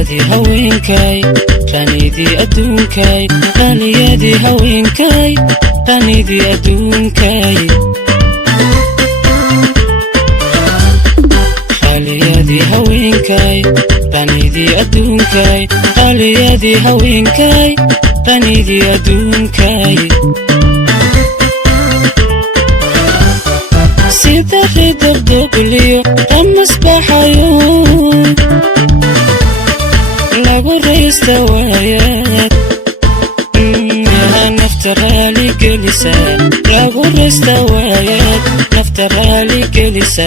qaliyadii haweenkay ranidii adduunkay qaliyadii haweenkay ranidii adduunkay qaliyadii haweenkay ranidii adduunkay qaliyadii haweenkay ranidii adduunkay sida ridabdogliyo ramasbaxayo lagu raysta waayad nafta raali gelisa lagu raysta waayad nafta raali gelisa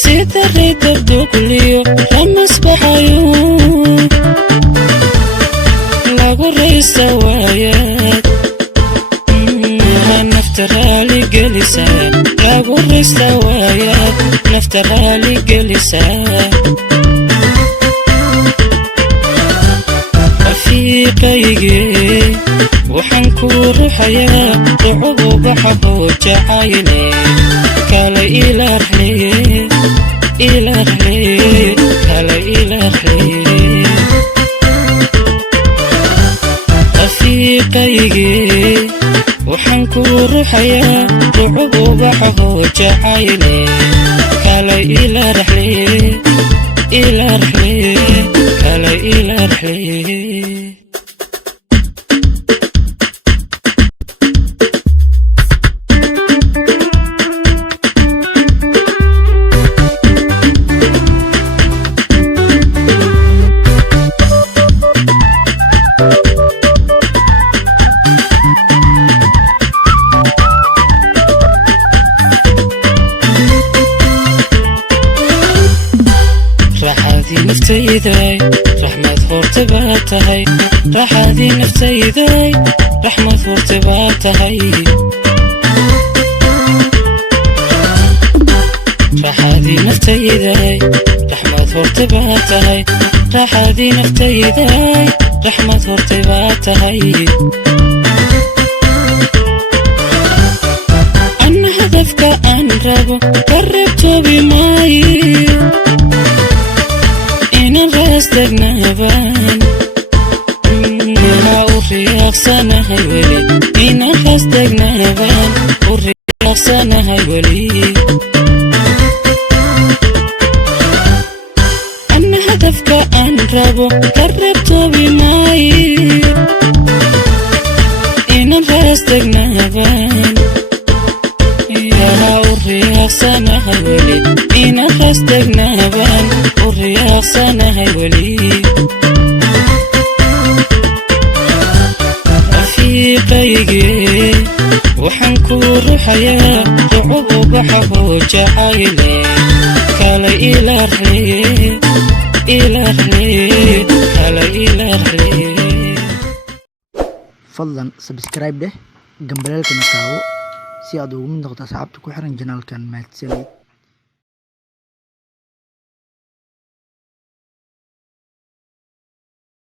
sida ridabdogliyo ramasbaxayo lagu raysta waayad nafta raali gelisa lagu raysta waayad nafta raali gelisa rafiiqaygii waxaan ku ruxayaa rucubu baxaho jacayne kala ila raxliye ila raxliye kala ila raxliye rafiiqaygii waxaan ku ruxayaa rucubu baxaho jacayne kala ila raxliye ila raxliye kala ila raxliye نفتيداي رحمة فورتباتهاي راحادي نفتيداي رحمة فورتباتهاي راحادي نفتيداي رحمة فورتباتهاي راحادي نفتيداي رحمة فورتباتهاي أنا هدفك أن رابو قربت بماي استجنبان ورياض سنة هيولي إنا استجنبان ورياض سنة هيولي أنا هدفك أن رابو قربت بماي إنا استجنبان يا ورياض سنة هيولي إنا استجنبان ورياض سنة هيولي rafiiqaygii waxaan ku ruxayaa rucubu baxaho jacayne kala ila raxliye ila raxliye kala ila raxliye fadlan subscribe deh gambalelkana taawo si aad ugu mid noqoto asxaabta ku xiran janaalkan mahadsanid